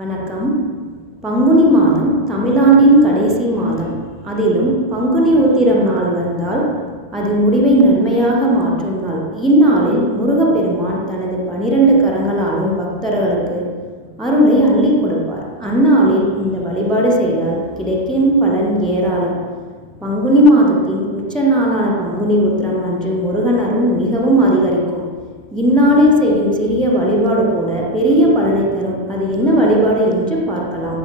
வணக்கம். பங்குனி மாதம் தமிழாண்டின் கடைசி மாதம். அதிலும் பங்குனி உத்திரம் நாள் வந்தால் அது முடிவை நன்மையாக மாற்றும் நாள். இந்நாளில் முருகப்பெருமான் தனது 12 கரங்களாலும் பக்தர்களுக்கு அருளை அள்ளி கொடுப்பார். அந்நாளில் இந்த வழிபாடு செய்தால் கிடைக்கும் பலன் ஏராளம். பங்குனி மாதத்தின் உச்ச நாளான பங்குனி உத்திரம் அன்று முருகன் அருள் மிகவும் அதிகரிக்கும். இந்நாளில் செய்யும் சிறிய வழிபாடு கூட பெரிய பலனை தரும். அது என்ன வழிபாடு என்று பார்க்கலாம்.